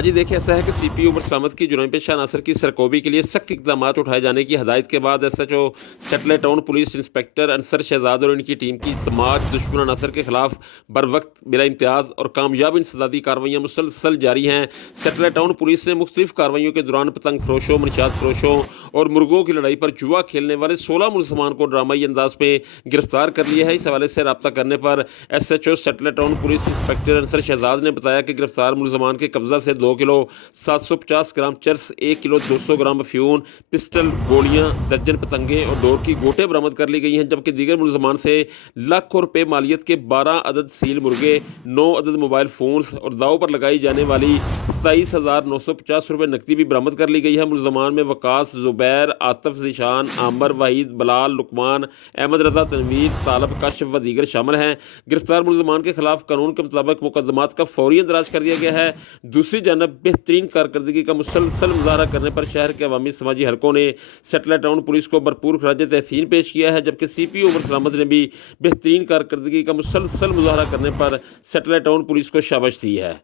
हाँ जी, देखिए ऐसा है कि सीपी उमर सलामत की जुर्म पेशा अनासर की सरकोबी के लिए सख्त इक़दामात उठाए जाने की हदायत के बाद SHO satellite town police inspector Ansar Shahzad और इनकी टीम की समाज दुश्मन अनासर के खिलाफ बरवक्त बिला इम्तियाज़ और कामयाब इंसदादी कार्रवाइयाँ मुसलसल जारी हैं। सैटेलाइट टाउन पुलिस ने मुख्तलिफ कार्रवाइयों के दौरान पतंग फरोशों, मनशात फरोशों और मुर्गों की लड़ाई पर जुआ खेलने वाले 16 मुलजमान को ड्रामाई अंदाज में गिरफ्तार कर लिया है। इस हवाले से रब्ता करने पर SHO satellite town police inspector Ansar Shahzad ने बताया कि गिरफ्तार मुलजमान के कब्जा से 2 किलो 750 ग्राम चर्स, 1 किलो 200 ग्राम अफ्यून, पिस्टल, गोलियां, दर्जन पतंगे और डोर की गोटे बरामद कर ली गई हैं। जबकि दीगर मुलजमान से लाखों रुपए मालियत के 12 अदद सील मुर्गे, 9 अदद मोबाइल फ़ोन्स और दाव पर लगाई जाने वाली 27,950 रुपये नकदी भी बरामद कर ली गई है। मुलजमान में वकास, ज़ुबैर, आतिफ, ज़ीशान, आमर, वहीद, बलाल, लुकमान, अहमद रज़ा, तनवीर, तालब, कश्फ व दीगर शामिल हैं। गिरफ्तार मुलजमान के खिलाफ कानून के मुताबिक मुकदमात का फौरी इंदराज कर दिया गया है। दूसरी जानब बेहतरीन कारकर्दगी का मुसलसल मुजाहरा करने पर शहर के अवामी समाजी हलकों ने सैटेलाइट टाउन पुलिस को भरपूर खराज तहसीन पेश किया है। जबकि सीपी उमर सलामत ने भी बेहतरीन कारकर्दगी का मुसलसल मुजाहरा करने पर सैटेलाइट टाउन पुलिस को शाबाश दी है।